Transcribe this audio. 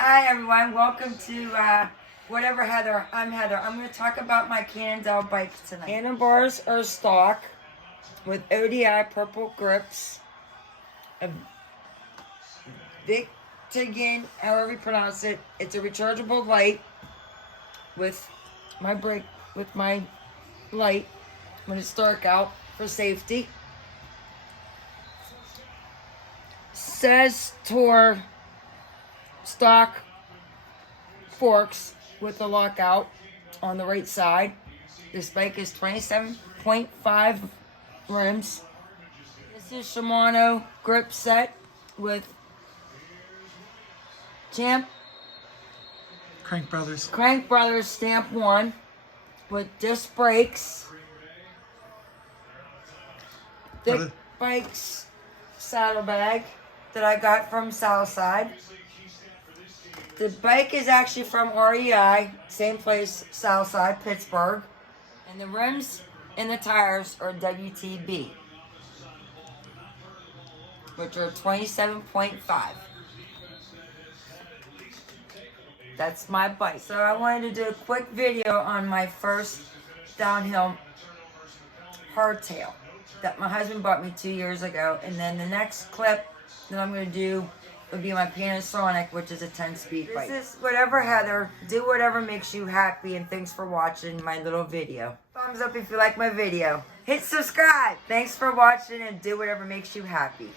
Hi everyone, welcome to Whatever Heather. I'm Heather. I'm going to talk about my Cannondale bikes tonight. Handlebars are stock with ODI purple grips, a Victigan, however you pronounce it. It's a rechargeable light with my light when it's dark out for safety. Says Tour stock forks with a lockout on the right side. This bike is 27.5 rims. This is Shimano grip set with Crank Brothers. Crank Brothers stamp 1 with disc brakes. Thick Bikes saddlebag that I got from Southside. The bike is actually from REI, same place, Southside, Pittsburgh. And the rims and the tires are WTB, which are 27.5. That's my bike. So I wanted to do a quick video on my first downhill hardtail that my husband bought me 2 years ago. And then the next clip that I'm going to do would be my Panasonic, which is a 10-speed bike. This is Whatever Heather. Do whatever makes you happy, and thanks for watching my little video. Thumbs up if you like my video. Hit subscribe. Thanks for watching, and do whatever makes you happy.